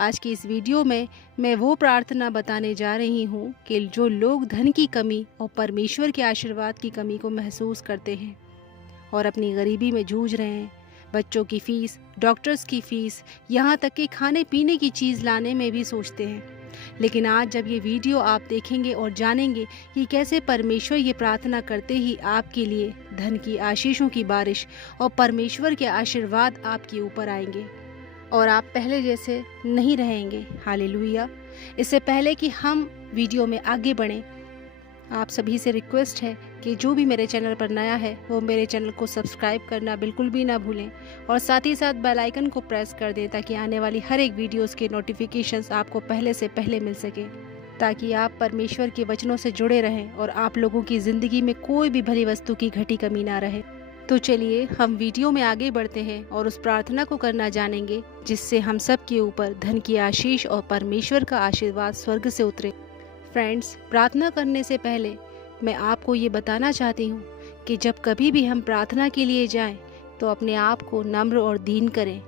आज की इस वीडियो में मैं वो प्रार्थना बताने जा रही हूँ कि जो लोग धन की कमी और परमेश्वर के आशीर्वाद की कमी को महसूस करते हैं और अपनी गरीबी में जूझ रहे हैं, बच्चों की फ़ीस, डॉक्टर्स की फ़ीस, यहाँ तक कि खाने पीने की चीज़ लाने में भी सोचते हैं। लेकिन आज जब ये वीडियो आप देखेंगे और जानेंगे कि कैसे परमेश्वर ये प्रार्थना करते ही आपके लिए धन की आशीषों की बारिश और परमेश्वर के आशीर्वाद आपके ऊपर आएंगे और आप पहले जैसे नहीं रहेंगे। हालेलुया। इससे पहले कि हम वीडियो में आगे बढ़ें, आप सभी से रिक्वेस्ट है कि जो भी मेरे चैनल पर नया है वो मेरे चैनल को सब्सक्राइब करना बिल्कुल भी ना भूलें और साथ ही साथ बेल आइकन को प्रेस कर दें ताकि आने वाली हर एक वीडियोस के नोटिफिकेशंस आपको पहले से पहले मिल सके, ताकि आप परमेश्वर के वचनों से जुड़े रहें और आप लोगों की ज़िंदगी में कोई भी भली वस्तु की घटी कमी ना रहे। तो चलिए हम वीडियो में आगे बढ़ते हैं और उस प्रार्थना को करना जानेंगे जिससे हम सब के ऊपर धन की आशीष और परमेश्वर का आशीर्वाद स्वर्ग से उतरे। फ्रेंड्स, प्रार्थना करने से पहले मैं आपको ये बताना चाहती हूँ कि जब कभी भी हम प्रार्थना के लिए जाएं तो अपने आप को नम्र और दीन करें।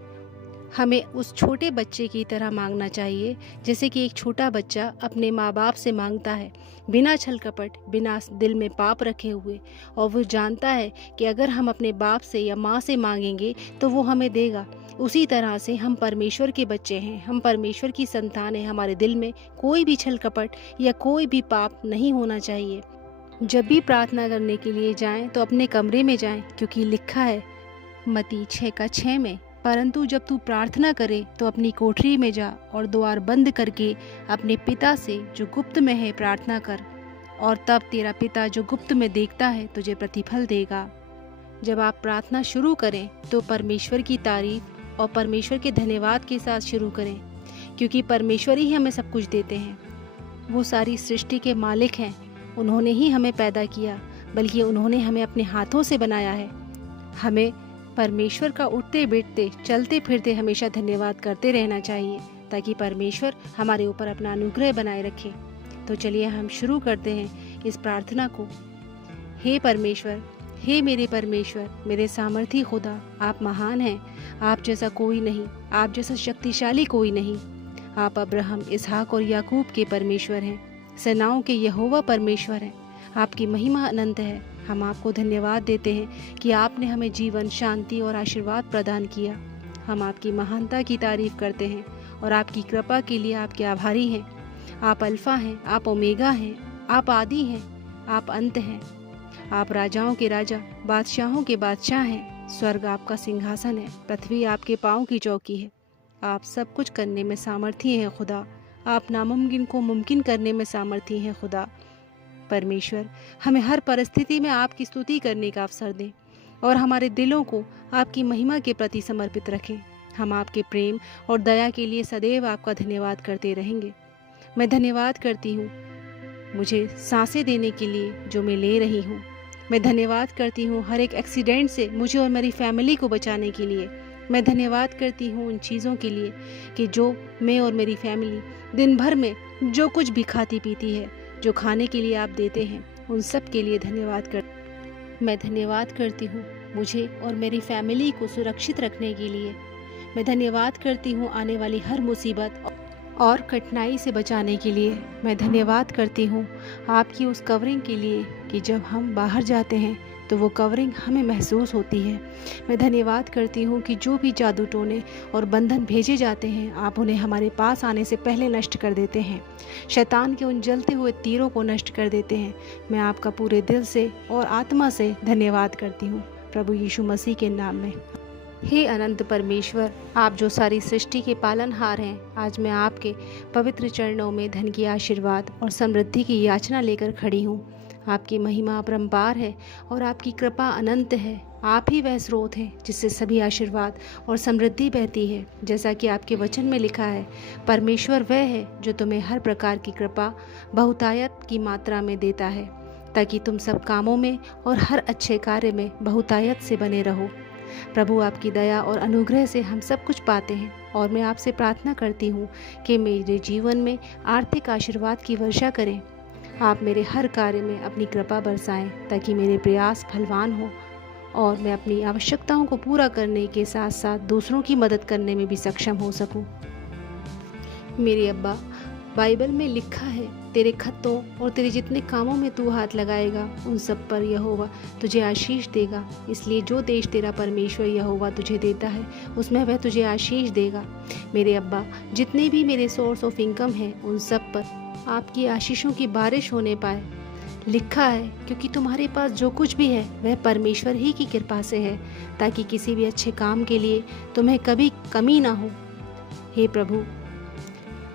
हमें उस छोटे बच्चे की तरह मांगना चाहिए जैसे कि एक छोटा बच्चा अपने माँ बाप से मांगता है, बिना छल कपट, बिना दिल में पाप रखे हुए, और वो जानता है कि अगर हम अपने बाप से या माँ से मांगेंगे तो वो हमें देगा। उसी तरह से हम परमेश्वर के बच्चे हैं, हम परमेश्वर की संतान हैं। हमारे दिल में कोई भी छल कपट या कोई भी पाप नहीं होना चाहिए। जब भी प्रार्थना करने के लिए जाएं तो अपने कमरे में जाएं, क्योंकि लिखा है मत्ती 6:6 में, परंतु जब तू प्रार्थना करे तो अपनी कोठरी में जा और द्वार बंद करके अपने पिता से जो गुप्त में है प्रार्थना कर, और तब तेरा पिता जो गुप्त में देखता है तुझे प्रतिफल देगा। जब आप प्रार्थना शुरू करें तो परमेश्वर की तारीफ और परमेश्वर के धन्यवाद के साथ शुरू करें, क्योंकि परमेश्वर ही हमें सब कुछ देते हैं। वो सारी सृष्टि के मालिक हैं, उन्होंने ही हमें पैदा किया, बल्कि उन्होंने हमें अपने हाथों से बनाया है। हमें परमेश्वर का उठते बैठते चलते फिरते हमेशा धन्यवाद करते रहना चाहिए ताकि परमेश्वर हमारे ऊपर अपना अनुग्रह बनाए रखे। तो चलिए हम शुरू करते हैं इस प्रार्थना को। हे परमेश्वर, हे मेरे परमेश्वर, मेरे सामर्थी खुदा, आप महान हैं। आप जैसा कोई नहीं, आप जैसा शक्तिशाली कोई नहीं। आप अब्राहम, इसहाक और याकूब के परमेश्वर हैं, सेनाओं के यहोवा परमेश्वर हैं। आपकी महिमा अनंत है। हम आपको धन्यवाद देते हैं कि आपने हमें जीवन, शांति और आशीर्वाद प्रदान किया। हम आपकी महानता की तारीफ करते हैं और आपकी कृपा के लिए आपके आभारी हैं। आप अल्फा हैं, आप ओमेगा हैं, आप आदि हैं, आप अंत हैं। आप राजाओं के राजा, बादशाहों के बादशाह हैं। स्वर्ग आपका सिंहासन है, पृथ्वी आपके पाँव की चौकी है। आप सब कुछ करने में सामर्थी हैं खुदा। आप नामुमकिन को मुमकिन करने में सामर्थी हैं खुदा। परमेश्वर, हमें हर परिस्थिति में आपकी स्तुति करने का अवसर दें और हमारे दिलों को आपकी महिमा के प्रति समर्पित रखें। हम आपके प्रेम और दया के लिए सदैव आपका धन्यवाद करते रहेंगे। मैं धन्यवाद करती हूँ मुझे सांसें देने के लिए जो मैं ले रही हूँ। मैं धन्यवाद करती हूँ हर एक एक्सीडेंट से मुझे और मेरी फैमिली को बचाने के लिए। मैं धन्यवाद करती हूँ उन चीज़ों के लिए कि जो मैं और मेरी फैमिली दिन भर में जो कुछ भी खाती पीती है, जो खाने के लिए आप देते हैं, उन सब के लिए धन्यवाद कर। मैं धन्यवाद करती हूँ मुझे और मेरी फैमिली को सुरक्षित रखने के लिए। मैं धन्यवाद करती हूँ आने वाली हर मुसीबत और कठिनाई से बचाने के लिए। मैं धन्यवाद करती हूँ आपकी उस कवरिंग के लिए कि जब हम बाहर जाते हैं तो वो कवरिंग हमें महसूस होती है। मैं धन्यवाद करती हूँ कि जो भी जादू टोने और बंधन भेजे जाते हैं, आप उन्हें हमारे पास आने से पहले नष्ट कर देते हैं। शैतान के उन जलते हुए तीरों को नष्ट कर देते हैं। मैं आपका पूरे दिल से और आत्मा से धन्यवाद करती हूँ प्रभु यीशु मसीह के नाम में। हे अनंत परमेश्वर, आप जो सारी सृष्टि के पालनहार हैं, आज मैं आपके पवित्र चरणों में धन की आशीर्वाद और समृद्धि की याचना लेकर खड़ी हूँ। आपकी महिमा अपरंपार है और आपकी कृपा अनंत है। आप ही वह स्रोत हैं जिससे सभी आशीर्वाद और समृद्धि बहती है। जैसा कि आपके वचन में लिखा है, परमेश्वर वह है जो तुम्हें हर प्रकार की कृपा बहुतायत की मात्रा में देता है, ताकि तुम सब कामों में और हर अच्छे कार्य में बहुतायत से बने रहो। प्रभु, आपकी दया और अनुग्रह से हम सब कुछ पाते हैं और मैं आपसे प्रार्थना करती हूँ कि मेरे जीवन में आर्थिक आशीर्वाद की वर्षा करें। आप मेरे हर कार्य में अपनी कृपा बरसाएं ताकि मेरे प्रयास फलवान हो और मैं अपनी आवश्यकताओं को पूरा करने के साथ साथ दूसरों की मदद करने में भी सक्षम हो सकूं। मेरे अब्बा, बाइबल में लिखा है, तेरे खत्तों और तेरे जितने कामों में तू हाथ लगाएगा उन सब पर यहोवा तुझे आशीष देगा। इसलिए जो देश तेरा परमेश्वर यहोवा तुझे देता है उसमें वह तुझे आशीष देगा। मेरे अब्बा, जितने भी मेरे सोर्स ऑफ इनकम हैं उन सब पर आपकी आशीषों की बारिश होने पाए। लिखा है, क्योंकि तुम्हारे पास जो कुछ भी है वह परमेश्वर ही की कृपा से है, ताकि किसी भी अच्छे काम के लिए तुम्हें कभी कमी ना हो। हे प्रभु,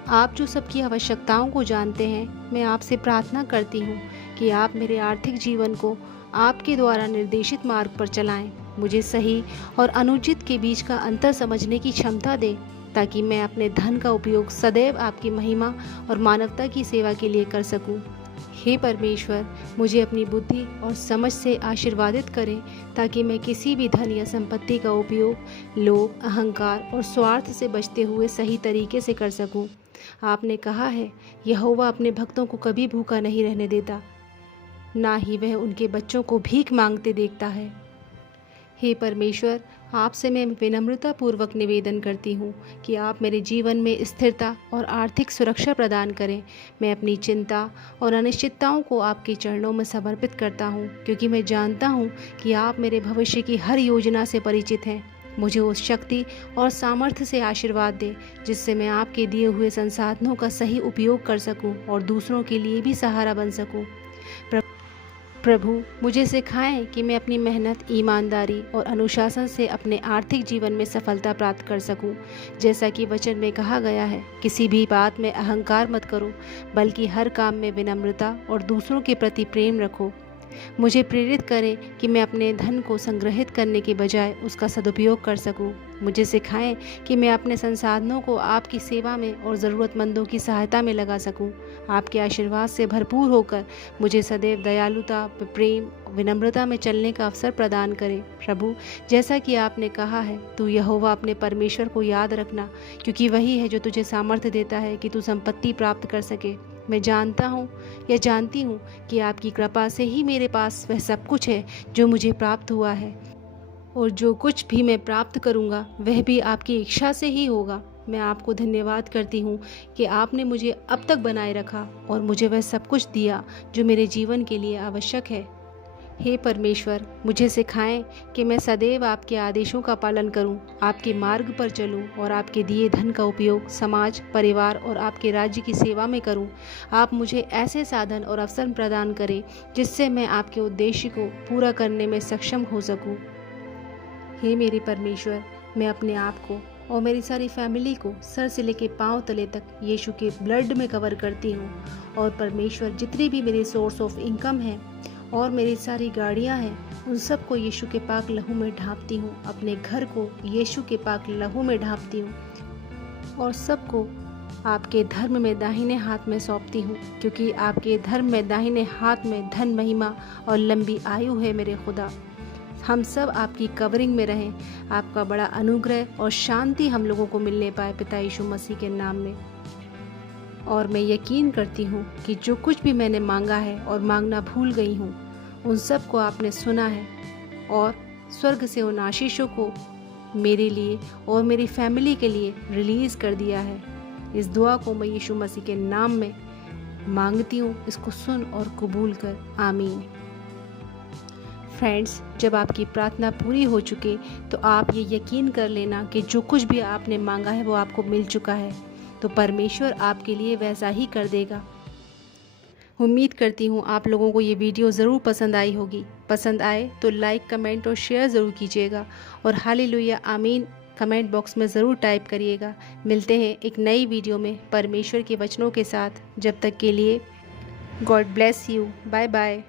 आप जो सबकी आवश्यकताओं को जानते हैं, मैं आपसे प्रार्थना करती हूँ कि आप मेरे आर्थिक जीवन को आपके द्वारा निर्देशित मार्ग पर चलाएं। मुझे सही और अनुचित के बीच का अंतर समझने की क्षमता दें, ताकि मैं अपने धन का उपयोग सदैव आपकी महिमा और मानवता की सेवा के लिए कर सकूं। हे परमेश्वर, मुझे अपनी बुद्धि और समझ से आशीर्वादित करें, ताकि मैं किसी भी धन या संपत्ति का उपयोग लोभ, अहंकार और स्वार्थ से बचते हुए सही तरीके से कर सकूं। आपने कहा है, यहोवा अपने भक्तों को कभी भूखा नहीं रहने देता, ना ही वह उनके बच्चों को भीख मांगते देखता है। हे परमेश्वर, आपसे मैं विनम्रतापूर्वक निवेदन करती हूँ कि आप मेरे जीवन में स्थिरता और आर्थिक सुरक्षा प्रदान करें। मैं अपनी चिंता और अनिश्चितताओं को आपके चरणों में समर्पित करता हूँ, क्योंकि मैं जानता हूँ कि आप मेरे भविष्य की हर योजना से परिचित हैं। मुझे उस शक्ति और सामर्थ्य से आशीर्वाद दें जिससे मैं आपके दिए हुए संसाधनों का सही उपयोग कर सकूं और दूसरों के लिए भी सहारा बन सकूं। प्रभु, मुझे सिखाएं कि मैं अपनी मेहनत, ईमानदारी और अनुशासन से अपने आर्थिक जीवन में सफलता प्राप्त कर सकूं। जैसा कि वचन में कहा गया है, किसी भी बात में अहंकार मत करो, बल्कि हर काम में विनम्रता और दूसरों के प्रति प्रेम रखो। मुझे प्रेरित करें कि मैं अपने धन को संग्रहित करने के बजाय उसका सदुपयोग कर सकूं। मुझे सिखाएं कि मैं अपने संसाधनों को आपकी सेवा में और ज़रूरतमंदों की सहायता में लगा सकूं। आपके आशीर्वाद से भरपूर होकर मुझे सदैव दयालुता, प्रेम, विनम्रता में चलने का अवसर प्रदान करें। प्रभु, जैसा कि आपने कहा है, तू यहोवा अपने परमेश्वर को याद रखना, क्योंकि वही है जो तुझे सामर्थ्य देता है कि तू संपत्ति प्राप्त कर सके। मैं जानता हूँ या जानती हूँ कि आपकी कृपा से ही मेरे पास वह सब कुछ है जो मुझे प्राप्त हुआ है, और जो कुछ भी मैं प्राप्त करूँगा वह भी आपकी इच्छा से ही होगा। मैं आपको धन्यवाद करती हूँ कि आपने मुझे अब तक बनाए रखा और मुझे वह सब कुछ दिया जो मेरे जीवन के लिए आवश्यक है। हे परमेश्वर, मुझे सिखाएं कि मैं सदैव आपके आदेशों का पालन करूं, आपके मार्ग पर चलूं और आपके दिए धन का उपयोग समाज, परिवार और आपके राज्य की सेवा में करूं। आप मुझे ऐसे साधन और अवसर प्रदान करें जिससे मैं आपके उद्देश्य को पूरा करने में सक्षम हो सकूं। हे मेरे परमेश्वर, मैं अपने आप को और मेरी सारी फैमिली को सर से लेकर पांव तले तक यीशु के ब्लड में कवर करती हूँ। और परमेश्वर, जितने भी मेरे सोर्स ऑफ इनकम हैं और मेरी सारी गाड़ियां हैं, उन सबको यीशु के पाक लहू में ढांपती हूँ। अपने घर को यीशु के पाक लहू में ढांपती हूँ और सबको आपके धर्म में दाहिने हाथ में सौंपती हूँ, क्योंकि आपके धर्म में दाहिने हाथ में धन, महिमा और लंबी आयु है। मेरे खुदा, हम सब आपकी कवरिंग में रहें। आपका बड़ा अनुग्रह और शांति हम लोगों को मिलने पाए पिता यीशु मसीह के नाम में। और मैं यकीन करती हूँ कि जो कुछ भी मैंने मांगा है और मांगना भूल गई हूँ, उन सब को आपने सुना है और स्वर्ग से उन आशीषों को मेरे लिए और मेरी फैमिली के लिए रिलीज़ कर दिया है। इस दुआ को मैं यीशु मसीह के नाम में मांगती हूँ। इसको सुन और कबूल कर। आमीन। फ्रेंड्स, जब आपकी प्रार्थना पूरी हो चुके तो आप ये यकीन कर लेना कि जो कुछ भी आपने मांगा है वो आपको मिल चुका है, तो परमेश्वर आपके लिए वैसा ही कर देगा। उम्मीद करती हूँ आप लोगों को ये वीडियो ज़रूर पसंद आई होगी। पसंद आए तो लाइक, कमेंट और शेयर ज़रूर कीजिएगा और हालेलुया, आमीन कमेंट बॉक्स में ज़रूर टाइप करिएगा। मिलते हैं एक नई वीडियो में परमेश्वर के वचनों के साथ। जब तक के लिए God bless you. Bye bye.